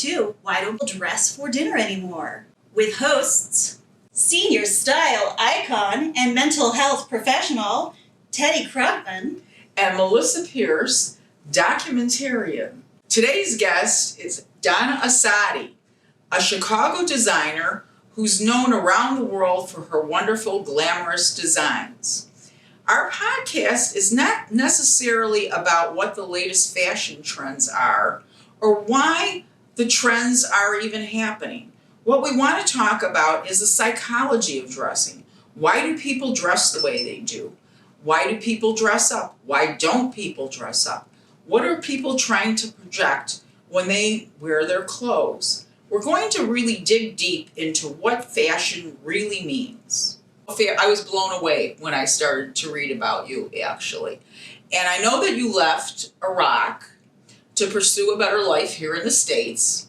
to Why Don't We Dress for Dinner Anymore? With hosts, senior style icon and mental health professional, Teddy Krugman, and Melissa Pierce, documentarian. Today's guest is Donna Asady, a Chicago designer who's known around the world for her wonderful, glamorous designs. Our podcast is not necessarily about what the latest fashion trends are or why the trends are even happening. What we want to talk about is the psychology of dressing. Why do people dress the way they do? Why do people dress up? Why don't people dress up? What are people trying to project when they wear their clothes? We're going to really dig deep into what fashion really means. I was blown away when I started to read about you, actually. And I know that you left Iraq to pursue a better life here in the States,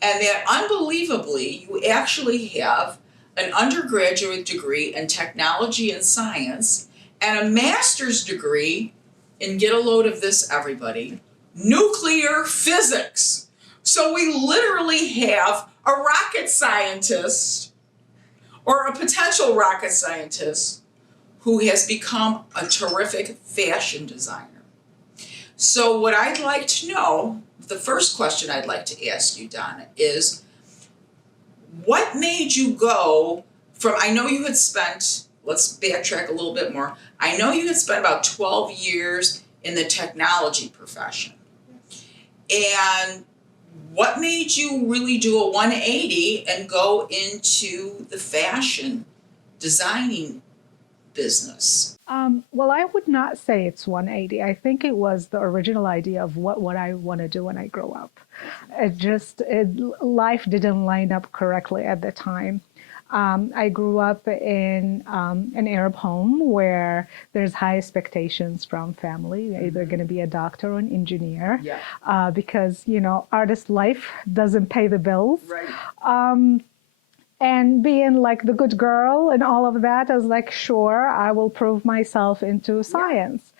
and that unbelievably, you actually have an undergraduate degree in technology and science and a master's degree in, get a load of this, everybody, nuclear physics. So we literally have a rocket scientist or a potential rocket scientist who has become a terrific fashion designer. So what I'd like to know, the first question I'd like to ask you, Donna, is what made you go from, I know you had spent, let's backtrack a little bit more, I know you had spent about 12 years in the technology profession. And what made you really do a 180 and go into the fashion designing business? Well, I would not say it's 180. I think it was the original idea of what I want to do when I grow up. Life didn't line up correctly at the time. I grew up in an Arab home where there's high expectations from family. You're either going to be a doctor or an engineer, because, artist life doesn't pay the bills. Right. And being like the good girl and all of that, I was like, sure, I will prove myself into science.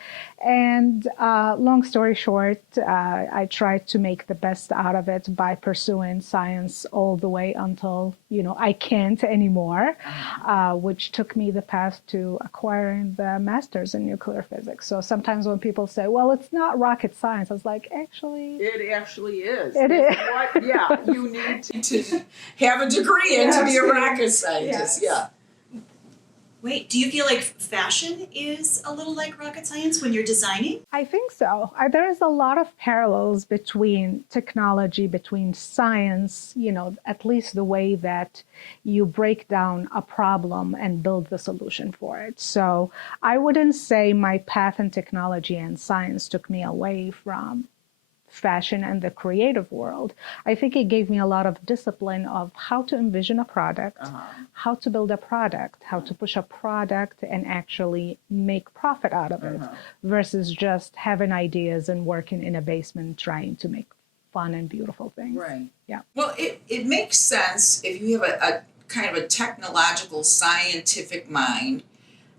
And long story short, I tried to make the best out of it by pursuing science all the way until, I can't anymore, which took me the path to acquiring the master's in nuclear physics. So sometimes when people say, well, it's not rocket science, I was like, actually. It actually is. It is. What, you need to have a degree and to be a rocket scientist. Yes. Wait, do you feel like fashion is a little like rocket science when you're designing? I think so. There is a lot of parallels between technology, between science, at least the way that you break down a problem and build the solution for it. So I wouldn't say my path in technology and science took me away from fashion and the creative world. I think it gave me a lot of discipline of how to envision a product, how to build a product, how to push a product and actually make profit out of it, versus just having ideas and working in a basement trying to make fun and beautiful things. Right. Yeah. Well, it makes sense if you have a kind of a technological, scientific mind,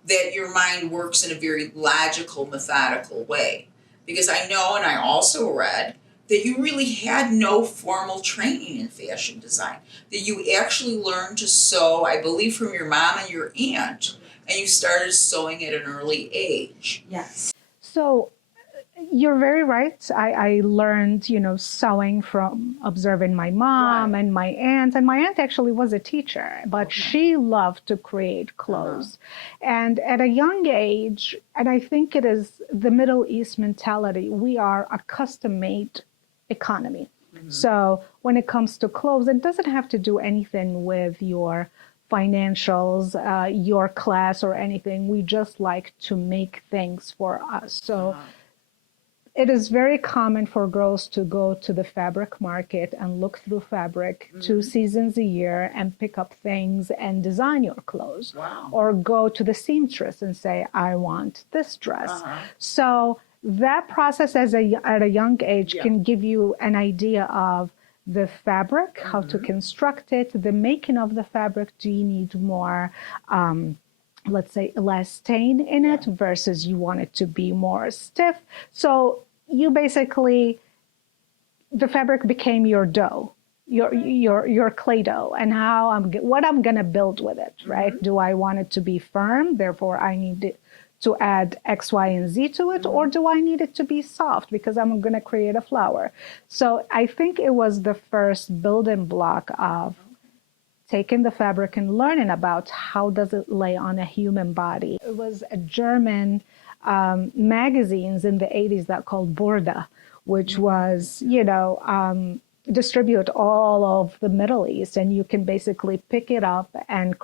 that your mind works in a very logical, methodical way. Because I know, and I also read, that you really had no formal training in fashion design, that you actually learned to sew, I believe, from your mom and your aunt, and you started sewing at an early age. Yes. So you're very right. I learned, sewing from observing my mom and my aunt. And my aunt actually was a teacher, but she loved to create clothes. And at a young age, and I think it is the Middle East mentality, we are a custom-made economy. So when it comes to clothes, it doesn't have to do anything with your financials, your class or anything. We just like to make things for us. So it is very common for girls to go to the fabric market and look through fabric 2 seasons a year and pick up things and design your clothes. Wow. Or go to the seamstress and say, I want this dress. So that process at a young age can give you an idea of the fabric, how to construct it, the making of the fabric. Do you need more let's say elastane in it versus you want it to be more stiff? So you basically the fabric became your dough, your clay dough, and what I'm gonna build with it, right? Mm-hmm. Do I want it to be firm? Therefore, I need to add X, Y, and Z to it, or do I need it to be soft because I'm gonna create a flower? So I think it was the first building block of taking the fabric and learning about how does it lay on a human body. It was a German magazines in the 80s that called Borda, which was, distribute all of the Middle East, and you can basically pick it up and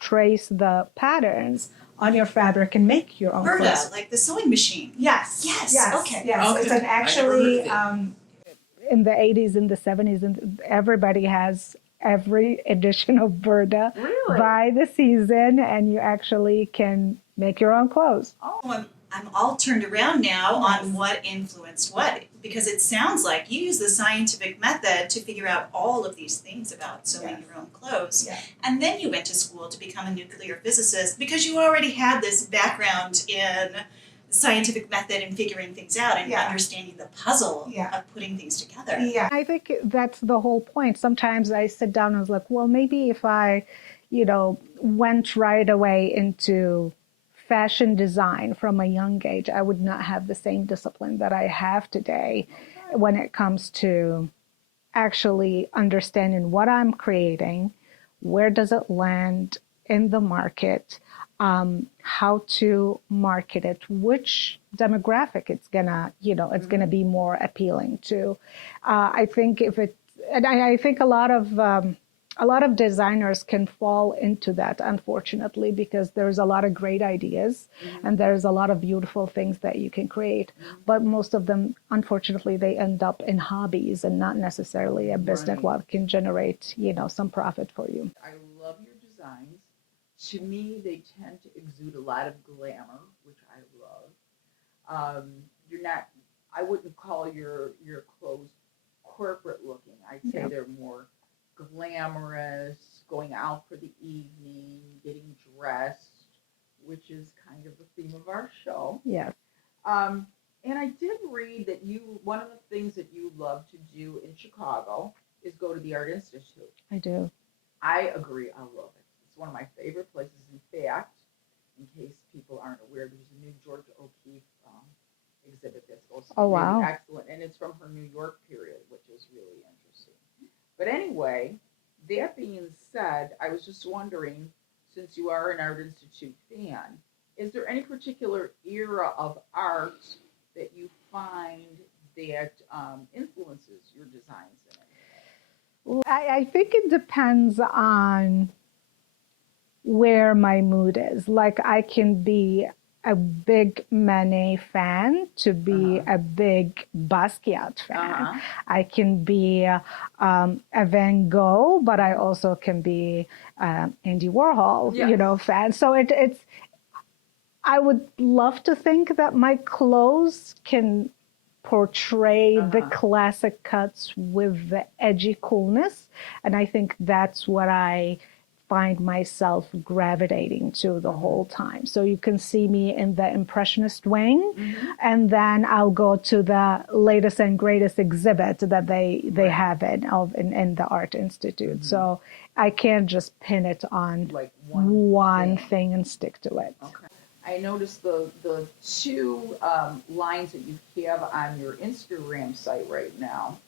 trace the patterns on your fabric and make your own clothes. Berta, like the sewing machine. Yes. Okay. It's an actually in the 80s, in the 70s, and everybody has every edition of Berta by the season, and you actually can make your own clothes. Oh, I'm all turned around now on what influenced what, because it sounds like you use the scientific method to figure out all of these things about sewing your own clothes. Yeah. And then you went to school to become a nuclear physicist because you already had this background in scientific method and figuring things out and understanding the puzzle of putting things together. Yeah, I think that's the whole point. Sometimes I sit down and I was like, well, maybe if I, went right away into fashion design from a young age, I would not have the same discipline that I have today when it comes to actually understanding what I'm creating, where does it land in the market, how to market it, which demographic it's gonna be more appealing to. I think I think a lot of designers can fall into that, unfortunately, because there's a lot of great ideas and there's a lot of beautiful things that you can create. But most of them, unfortunately, they end up in hobbies and not necessarily a business what can generate, some profit for you. I love your designs. To me, they tend to exude a lot of glamour, which I love. I wouldn't call your clothes corporate looking. I'd say they're more glamorous, going out for the evening, getting dressed, which is kind of the theme of our show. Yes. And I did read that one of the things that you love to do in Chicago is go to the Art Institute. I do. I agree. I love it. It's one of my favorite places. In fact, in case people aren't aware, there's a new Georgia O'Keeffe exhibit that's supposed to be really excellent, and it's from her New York period, which is really interesting. But anyway, that being said, I was just wondering, since you are an Art Institute fan, is there any particular era of art that you find that influences your designs in it? Well, I think it depends on where my mood is. Like, I can be a big Manet fan to be a big Basquiat fan. I can be a Van Gogh, but I also can be Andy Warhol, fan. So it's. I would love to think that my clothes can portray the classic cuts with the edgy coolness, and I think that's what I find myself gravitating to the whole time. So you can see me in the Impressionist wing, and then I'll go to the latest and greatest exhibit that they have in the Art Institute. So I can't just pin it on like one thing and stick to it. Okay. I noticed the two lines that you have on your Instagram site right now.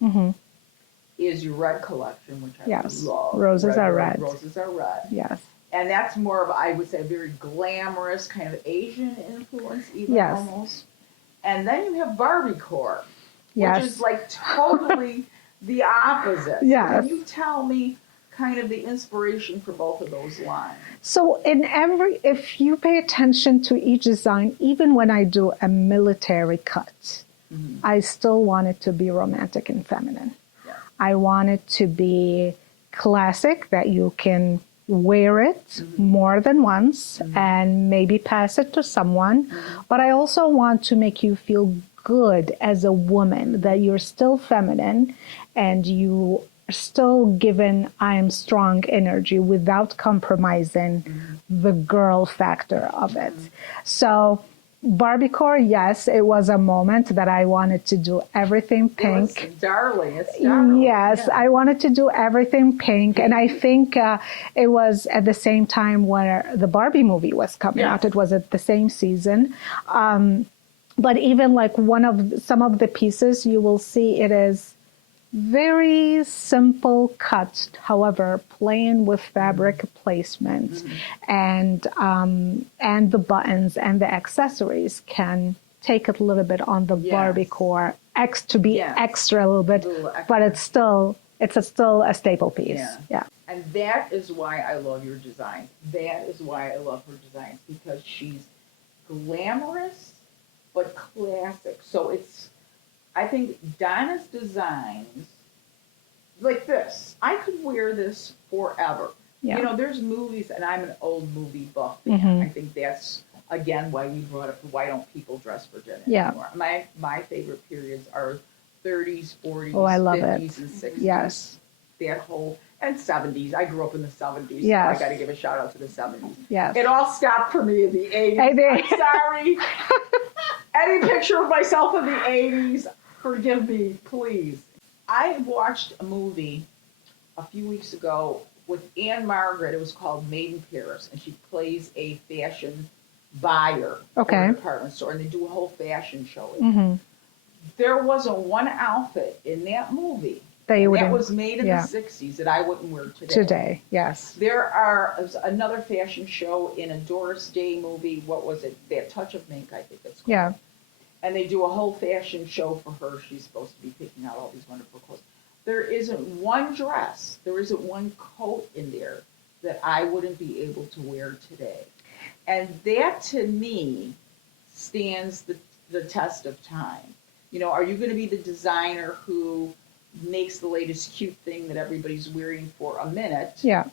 Is your red collection, which I love. Roses are red. Roses are red. Yes. And that's more of, I would say, a very glamorous kind of Asian influence, even almost. And then you have Barbiecore, which is like totally the opposite. Yes. Can you tell me kind of the inspiration for both of those lines? So if you pay attention to each design, even when I do a military cut, I still want it to be romantic and feminine. I want it to be classic, that you can wear it more than once and maybe pass it to someone. But I also want to make you feel good as a woman, that you're still feminine and you are still given I am strong energy without compromising the girl factor of it. So Barbiecore, yes, it was a moment that I wanted to do everything pink. It's darling. Yes, yeah. I wanted to do everything pink. And I think it was at the same time where the Barbie movie was coming out. It was at the same season. But even like some of the pieces, you will see it is very simple cut, however, playing with fabric placement and the buttons and the accessories can take it a little bit on the Barbiecore to be extra a little bit, but it's still a staple piece. Yeah. And that is why I love your design. That is why I love her designs, because she's glamorous but classic. So I think Donna's designs, like this, I could wear this forever. Yeah. You know, there's movies, and I'm an old movie buff fan. I think that's, again, why we brought up why don't people dress for dinner anymore. My favorite periods are 30s, 40s, 50s, and 60s. Yes. That whole, and 70s. I grew up in the 70s, so I got to give a shout out to the 70s. Yes. It all stopped for me in the 80s. I'm sorry. Any picture of myself in the 80s, forgive me, please. I watched a movie a few weeks ago with Anne Margaret. It was called Made in Paris, and she plays a fashion buyer for a department store, and they do a whole fashion show. There wasn't one outfit in that movie that was made in the 60s that I wouldn't wear today. Yes. There's another fashion show in a Doris Day movie. What was it? That Touch of Mink, I think it's called. Yeah. And they do a whole fashion show for her. She's supposed to be picking out all these wonderful clothes. There isn't one dress, there isn't one coat in there that I wouldn't be able to wear today. And that, to me, stands the test of time. You know, are you going to be the designer who makes the latest cute thing that everybody's wearing for a minute? Yeah.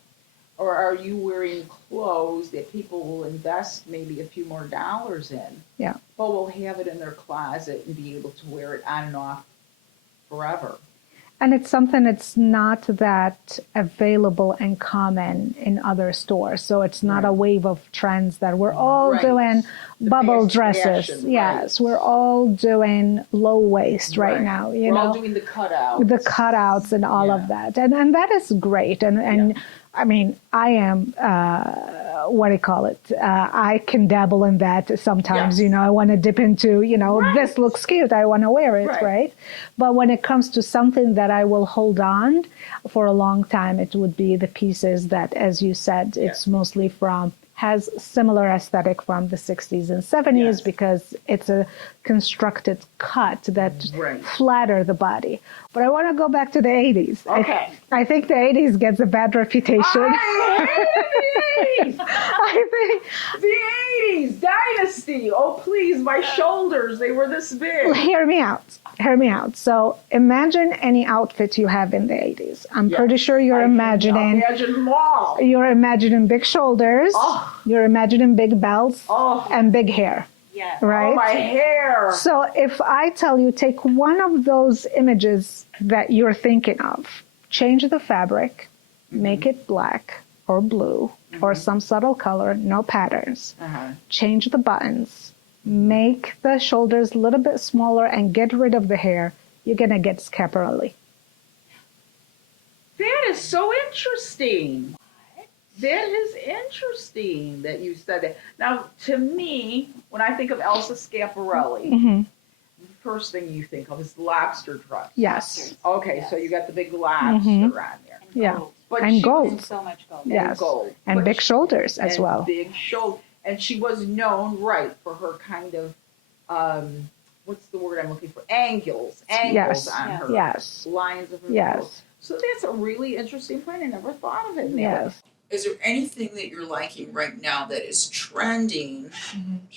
Or are you wearing clothes that people will invest maybe a few more dollars in, but will have it in their closet and be able to wear it on and off forever? And it's something that's not that available and common in other stores. So it's not a wave of trends that we're all doing bubble dresses. Fashion, yes, we're all doing low waist right now. We're all doing the cutouts. The cutouts and all of that. And that is great. And I mean, I am, what do you call it? I can dabble in that sometimes, you know, I want to dip into, you know, this looks cute, I want to wear it, right? But when it comes to something that I will hold on for a long time, it would be the pieces that, as you said, it's mostly has similar aesthetic from the 60s and 70s because it's a constructed cut that flatter the body. But I want to go back to the 80s. Okay. I think the 80s gets a bad reputation. I hate the 80s! I think the 80s, Dynasty. Oh, please, my shoulders, they were this big. Well, hear me out. So imagine any outfit you have in the 80s. I'm pretty sure you're imagining. Imagine them all. You're imagining big shoulders. You're imagining big belts and big hair. Yeah. Right? Oh, my hair. So if I tell you, take one of those images that you're thinking of, change the fabric, make it black or blue or some subtle color, no patterns. Change the buttons, make the shoulders a little bit smaller and get rid of the hair, you're going to get Schiaparelli. That is so interesting. That is interesting that you said that. Now, to me, when I think of Elsa Schiaparelli, the first thing you think of is the lobster dress. Yes. Okay, so you got the big lobster on there. Yeah. But and gold. So much gold. Yes. And gold. And big shoulders as well. Big shoulders. And she was known, for her kind of, what's the word I'm looking for? Angles on her. Yes. Lines of her clothes. So that's a really interesting point. I never thought of it in that way. Is there anything that you're liking right now that is trending?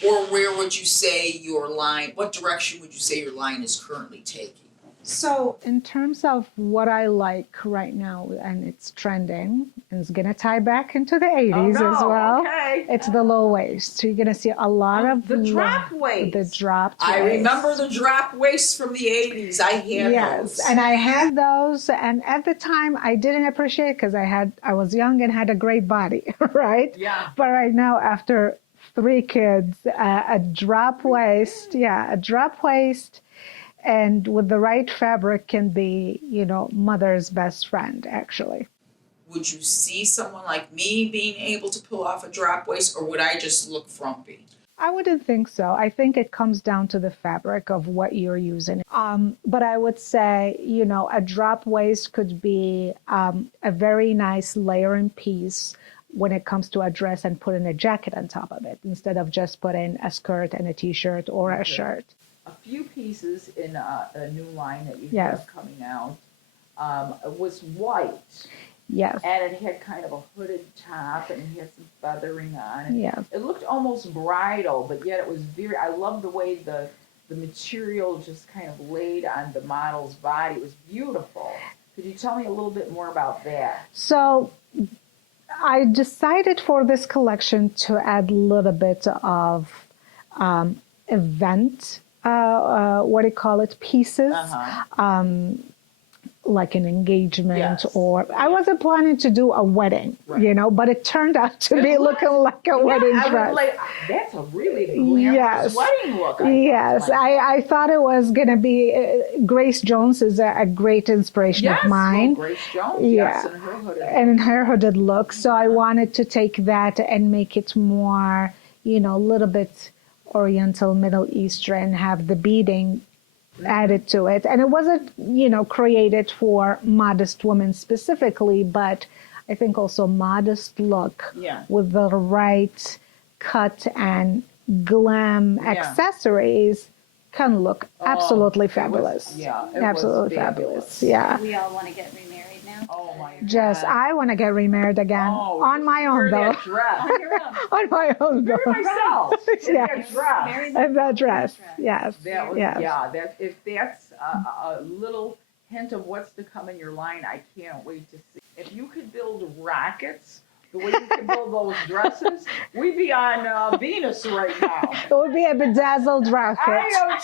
Or where would you say your line, what direction would you say your line is currently taking? So in terms of what I like right now, and it's trending, and it's going to tie back into the 80s as well. It's the low waist. So you're going to see a lot of the drop waist. The dropped waist. I remember the drop waist from the 80s. I had those. And I had those. And at the time, I didn't appreciate it because I was young and had a great body, right? Yeah. But right now, after 3 kids, a drop waist, a drop waist, and with the right fabric can be, mother's best friend, actually. Would you see someone like me being able to pull off a drop waist, or would I just look frumpy? I wouldn't think so. I think it comes down to the fabric of what you're using. But I would say, a drop waist could be a very nice layering piece when it comes to a dress and putting a jacket on top of it instead of just putting a skirt and a t-shirt or a shirt. A few pieces in a new line that you Yes. have coming out was white. Yes. And it had kind of a hooded top and it had some feathering on it. Yes. It looked almost bridal, but yet it was I love the way the material just kind of laid on the model's body. It was beautiful. Could you tell me a little bit more about that? So I decided for this collection to add a little bit of event, pieces. Like an engagement, Yes. or I wasn't planning to do a wedding, but it turned out to be looking like a wedding dress. That's a really glamorous wedding look. I thought it was going to be, Grace Jones is a great inspiration of mine. Grace Jones, and her hooded And her hooded look. So I wanted to take that and make it more, a little bit Oriental, Middle Eastern, have the beading added to it. And it wasn't, created for modest women specifically, but I think also modest look with the right cut and glam accessories can look absolutely fabulous. Absolutely fabulous. Yeah. We all want to get remarried now. Oh my God. Just, I want to get remarried again on my own, though. That dress. On your own. On my own, though. Marry myself. In that dress. Marry And that dress, yes. That was, yes. if that's a little hint of what's to come in your line, I can't wait to see. If you could build rockets the way you can build those dresses, we'd be on Venus right now. It would be a bedazzled rocket.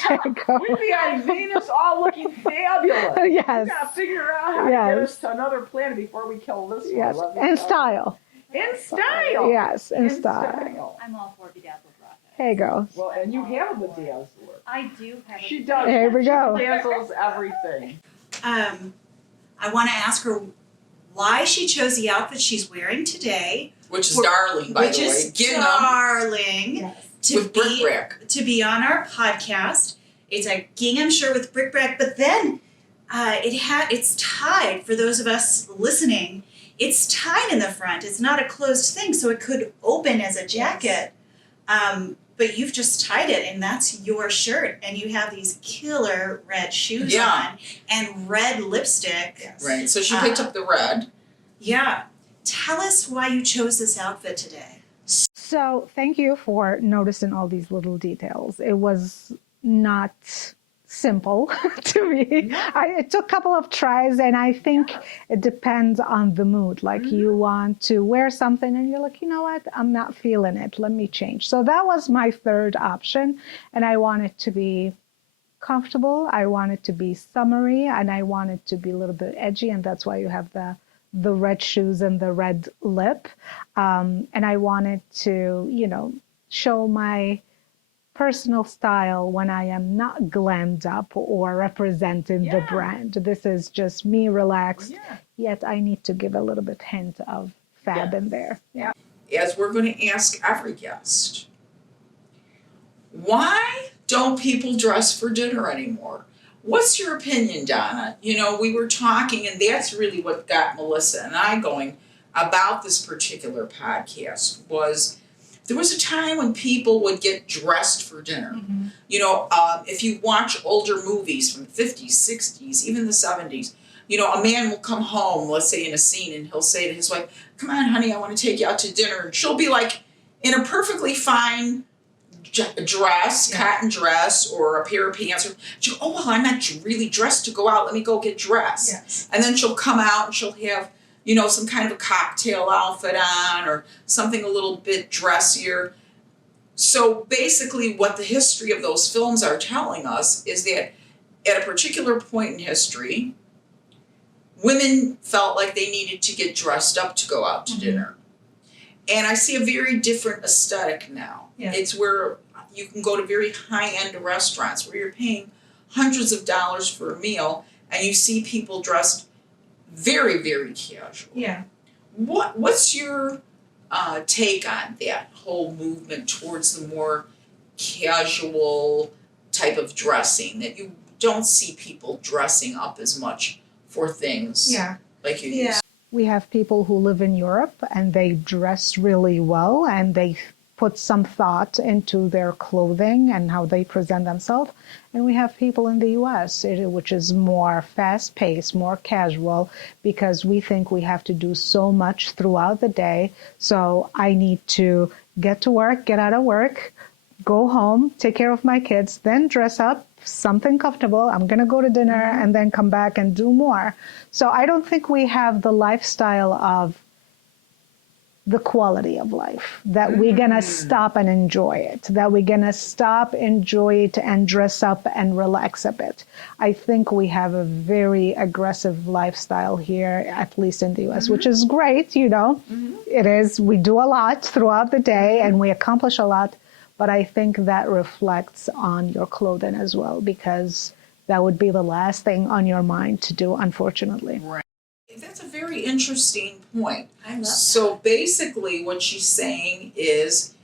We'd be on Venus all looking fabulous. Yes. We gotta figure out how to get us to another planet before we kill this Yes. one. And style. In style. Yes, in style. I'm all for bedazzled rocket. There you go. Well, and you have a bedazzler. I do have a She does. There we go. She bedazzles everything. I want to ask her why she chose the outfit she's wearing today, Which is darling, by the way. Gingham darling, with bric-a-brac. to be on our podcast. It's a gingham shirt with bric-a-brac, but then it's tied, for those of us listening, it's tied in the front. It's not a closed thing, so it could open as a jacket. But you've just tied it, and that's your shirt, and you have these killer red shoes on and red lipstick. Right, so she picked up the red. Yeah. Tell us why you chose this outfit today. So thank you for noticing all these little details. It was not simple to me. It took a couple of tries, and I think it depends on the mood. Like you want to wear something and you're like, you know what, I'm not feeling it. Let me change. So that was my third option, and I want it to be comfortable. I want it to be summery, and I want it to be a little bit edgy, and that's why you have the red shoes and the red lip. And I wanted to, show my personal style when I am not glammed up or representing the brand. This is just me relaxed, yet I need to give a little bit hint of fab in there. Yeah. As we're going to ask every guest, why don't people dress for dinner anymore? What's your opinion, Donna? We were talking, and that's really what got Melissa and I going about this particular podcast, was there was a time when people would get dressed for dinner. If you watch older movies from the 50s, 60s, even the 70s, a man will come home, let's say in a scene, and he'll say to his wife, come on, honey, I want to take you out to dinner. And she'll be like in a perfectly fine dress, cotton dress, or a pair of pants. She'll go, oh, well, I'm not really dressed to go out. Let me go get dressed. Yes. And then she'll come out and she'll have, some kind of a cocktail outfit on or something a little bit dressier. So basically what the history of those films are telling us is that at a particular point in history, women felt like they needed to get dressed up to go out to dinner. And I see a very different aesthetic now. Yeah. It's where you can go to very high-end restaurants where you're paying hundreds of dollars for a meal, and you see people dressed very, very casual. Yeah. What's your take on that whole movement towards the more casual type of dressing, that you don't see people dressing up as much for things like you used to? We have people who live in Europe and they dress really well and they put some thought into their clothing and how they present themselves. And we have people in the US, which is more fast-paced, more casual, because we think we have to do so much throughout the day. So I need to get to work, get out of work, go home, take care of my kids, then dress up, something comfortable. I'm going to go to dinner and then come back and do more. So I don't think we have the lifestyle of the quality of life, that we're going to stop and enjoy it, that we're going to stop, enjoy it, and dress up and relax a bit. I think we have a very aggressive lifestyle here, at least in the US, which is great, you know. It is. We do a lot throughout the day and we accomplish a lot, but I think that reflects on your clothing as well, because that would be the last thing on your mind to do, unfortunately. Right. That's a very interesting point. I love that. So basically what she's saying is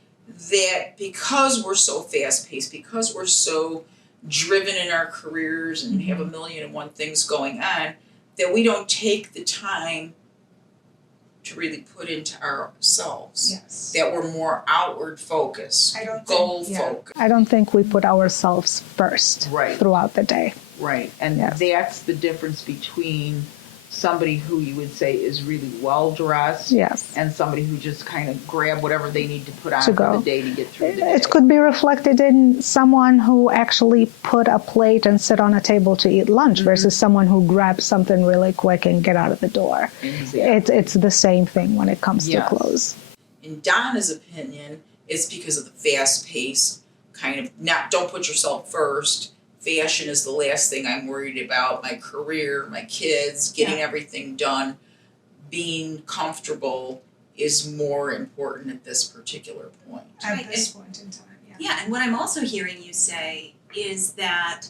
that because we're so fast-paced, because we're so driven in our careers and have a million and one things going on, that we don't take the time to really put into ourselves. Yes. That we're more outward focused, I don't think- goal focused. I don't think we put ourselves first throughout the day. Right, and Yes. that's the difference between somebody who you would say is really well dressed Yes. and somebody who just kind of grab whatever they need to put on To for go. the day to get through the day. It could be reflected in someone who actually put a plate and sit on a table to eat lunch versus someone who grabs something really quick and get out of the door. Exactly. It's the same thing when it comes to Yes. clothes. In Donna's opinion, it's because of the fast pace, kind of don't put yourself first. Fashion is the last thing I'm worried about. My career, my kids, getting everything done, being comfortable is more important at this particular point. At Right, this point in time, yeah, and what I'm also hearing you say is that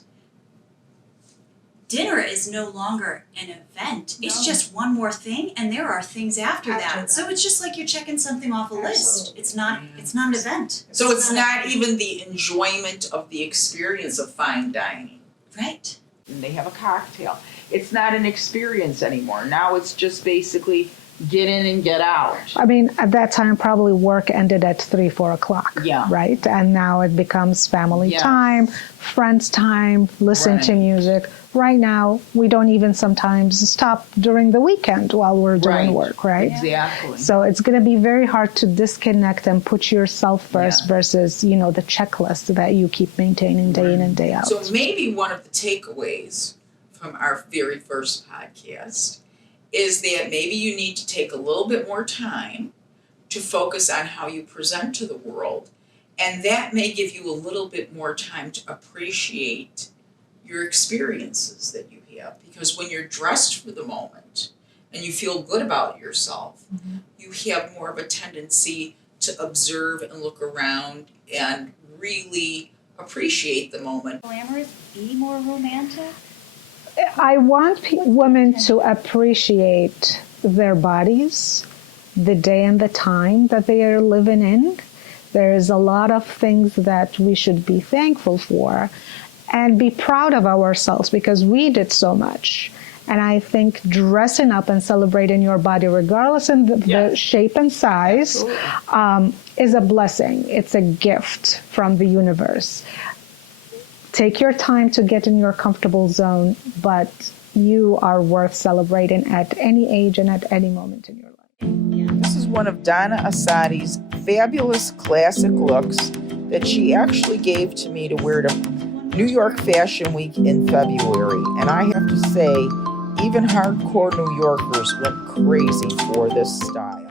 dinner is no longer an event. It's No. just one more thing, and there are things after that. So it's just like you're checking something off a list. Absolutely. It's not an event. So it's not even the enjoyment of the experience of fine dining. Right. And they have a cocktail. It's not an experience anymore. Now it's just basically get in and get out. I mean, at that time, probably work ended at 3, 4 o'clock. Yeah. Right? And now it becomes family Yes. time, friends time, listen to Right. music. Right now, we don't even sometimes stop during the weekend while we're doing Right. work, right? Exactly. So it's going to be very hard to disconnect and put yourself first Yeah. versus, the checklist that you keep maintaining day in and day out. So maybe one of the takeaways from our very first podcast is that maybe you need to take a little bit more time to focus on how you present to the world, and that may give you a little bit more time to appreciate your experiences that you have, because when you're dressed for the moment and you feel good about yourself, you have more of a tendency to observe and look around and really appreciate the moment. Glamorous, be more romantic. I want women to appreciate their bodies, the day and the time that they are living in. There is a lot of things that we should be thankful for and be proud of ourselves because we did so much. And I think dressing up and celebrating your body, regardless of the shape and size, is a blessing. It's a gift from the universe. Take your time to get in your comfortable zone, but you are worth celebrating at any age and at any moment in your life. This is one of Donna Asady's fabulous classic looks that she actually gave to me to wear to New York Fashion Week in February. And I have to say, even hardcore New Yorkers went crazy for this style.